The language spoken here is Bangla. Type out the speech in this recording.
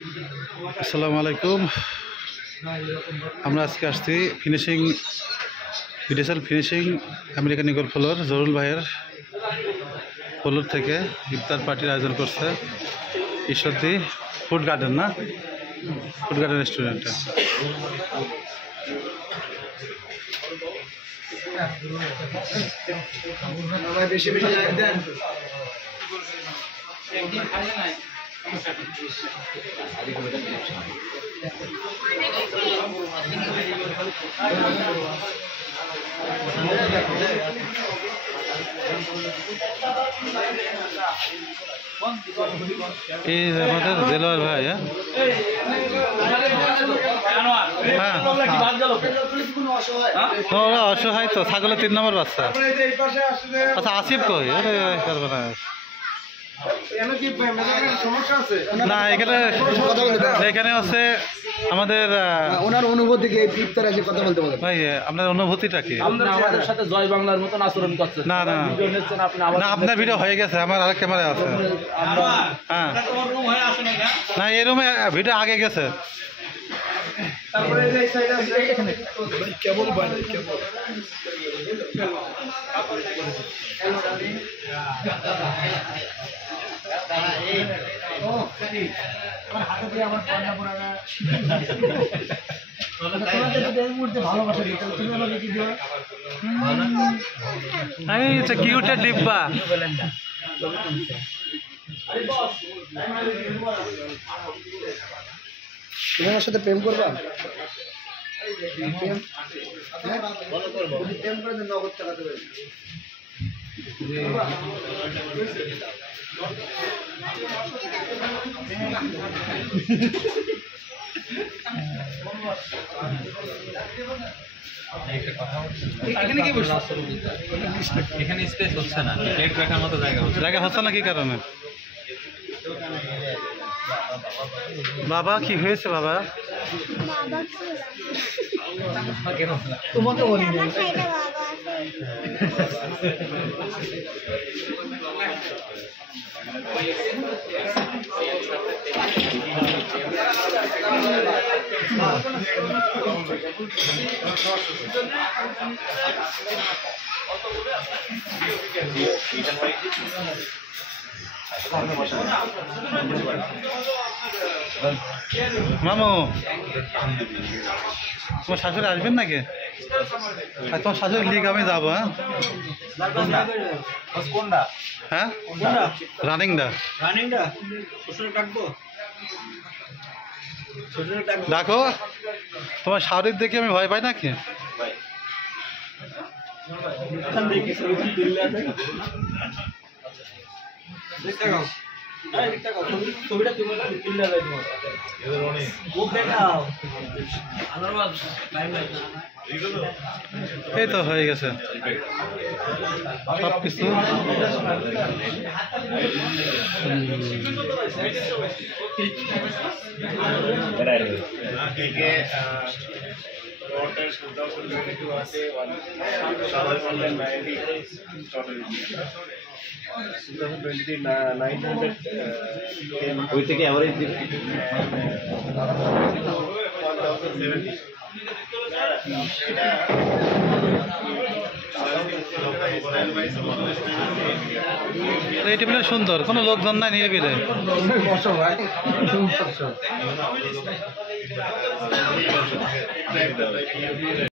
আসসালামু আলাইকুম। আমরা আজকে আসছি finishing BDSL finishing American Eagle floor Jarul ভাইয়ের ফ্লোর থেকে ইফতার পার্টির আয়োজন করছে ঈশ্বরদী ফুড গার্ডেন না ফুড গার্ডেন রেস্টুরেন্টে। বেশি বেশি লাইক দেন। এই আমাদের দেলোয়ার ভাই। হ্যাঁ ওরা অসহায় তো, ছাগলের 3 নম্বর বাচ্চা। আচ্ছা আসিফ কই? না এখানে এখানে হচ্ছে আমাদের ওনার অনুভূতি কি ইফতার আছে কথা বলতে বলেন ভাই, আপনার অনুভূতিটা কি? আমাদের সাথে জয় বাংলার মতন আচরণ করছেন। না না না, আপনার ভিডিও হয়ে গেছে, আমার আরেক ক্যামেরা আছে। হ্যাঁ না, এই রুমে ভিডিও আগে গেছে। তারপরে এই সাইড আছে এখানে কেবল বানাই কেবল কিউটের ডিব্বা। তুমি আমার সাথে প্রেম করবা? প্রেম করে নগদ টাকা দেবে। এখানে স্পেস হচ্ছে না, প্লেট রাখার মতো জায়গা হচ্ছে না কি কারণে? বাবা কি হয়েছে বাবা? তোমাকে বলি মামু, তোমার শাশুড়ি আসবেন নাকি? তোমার শাশুড়ি লিগ আমি যাবো। হ্যাঁ রানিংটা দেখো, তোমার শাড়ির দেখে আমি ভয় পাই নাকি? এই তো হয়ে গেছে সব কিছু। ওই থেকে অ্যাভারেজ দিবে। এই টেবিলটা সুন্দর, কোনো লোকজন নাই, নিরিবিলি। বসো ভাই।